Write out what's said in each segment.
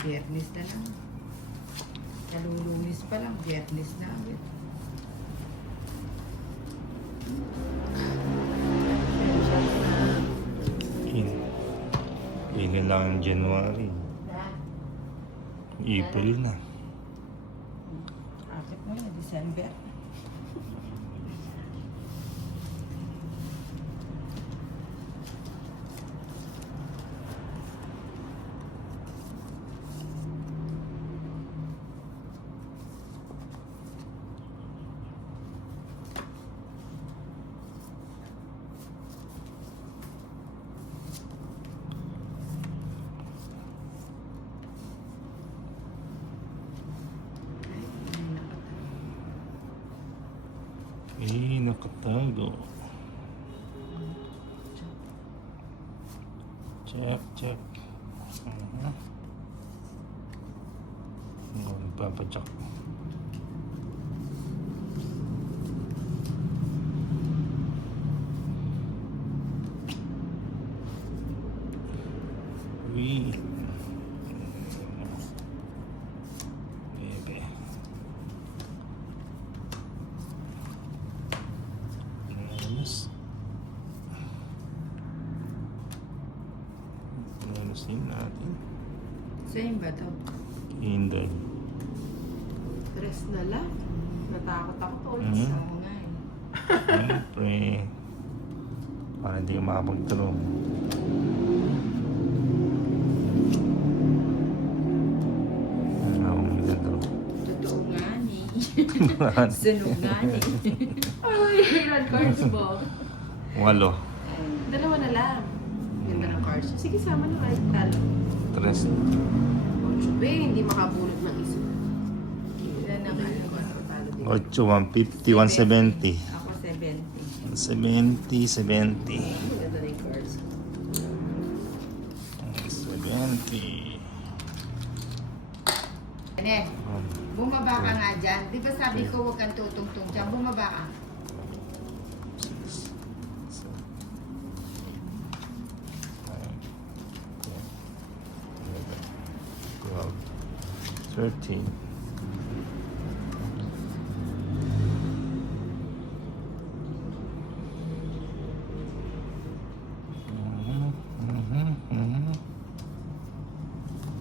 Biyernes na lang. Kalulunis pa lang, Biyernes na agad. Kailan lang ang January. April na. Akit mo yun, December. Nakatago. Check. Nagpapacheck. Ayusin natin. Same ba to? Kindle. Stress na lang. Natakot ako to. Oo nga eh. Siyempre. Para hindi ka makapagtulong. Ano akong magdadro? Totoo nga ni. Sunog nga ni. Ay, ilan cards mo? 8. Dalawa na lang. Ganda ng cards. Sige, sama na kayo. Talo. 3. Hindi makabulot ng isa. Ilan na kayo? Talo din. 8, 150, 170. Ako 70. 70. Ganda na yung cards. 70. Ane, bumaba ka nga dyan. Di ba sabi ko huwag kang tutungtong dyan? Bumaba ka. 13.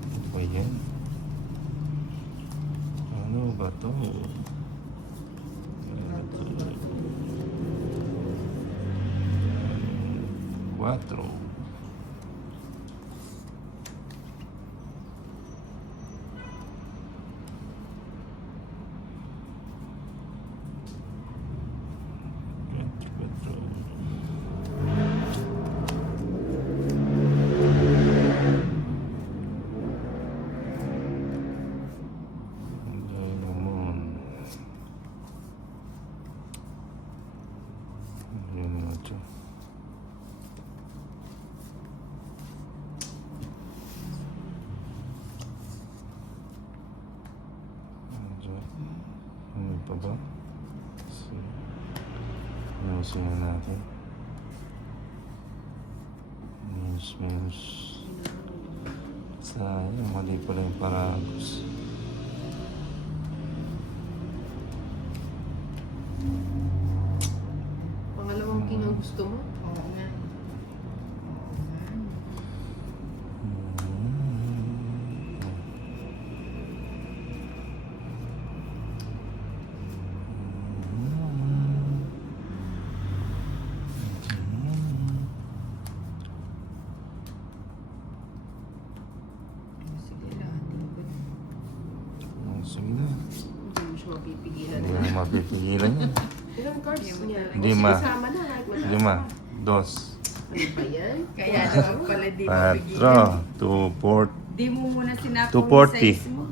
Ano ba yan? Ano ba to? 4. Ano pa ba? Ayusin na natin. News. Sayang, mali pala yung paragos. Pangalawang kinang gusto mo? Oo nga. Sige na. Hindi mo siya mapipigilan. Hindi mo mapipigilan yan. Ilang cards niya? Hindi Sige, ma. sama na. Kahit matapos 5. pa. 2. Ano ba yan? Kaya naman pala di mo 4. bigyan. 240. Di mo muna sinapong 240. size mo.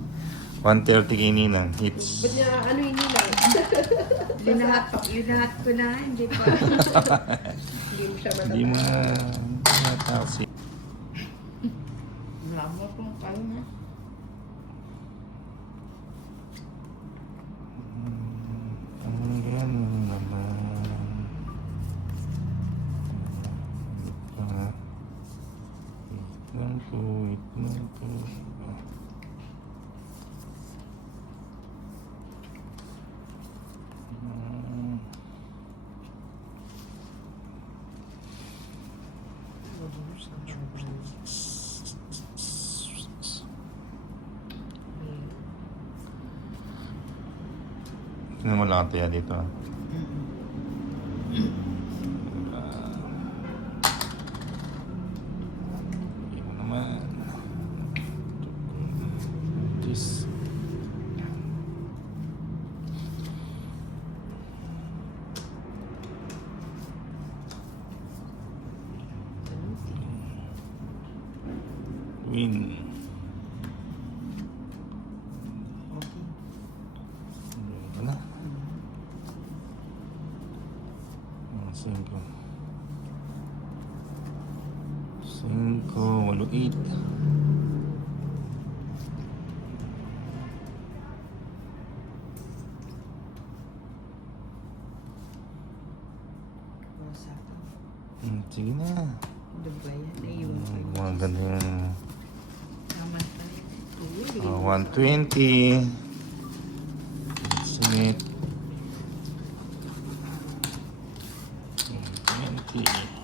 130 kininang. Hits. Ba't niya ano yun lang? Linahat ko na, hindi pa. Hindi mo siya Hindi mo matatapos. na natapos. Wala mo kung kayo na. Ang ganun naman. Wait lang po. Tingnan mo lang kaya dito. Yun naman. This. Win. Okay. Wala. Cinco. 8. Rosa ka. Sige na. Ano ba yan? Ay, yung... Mga ganun. Naman pa rin. Uy, 120. That's it. 120.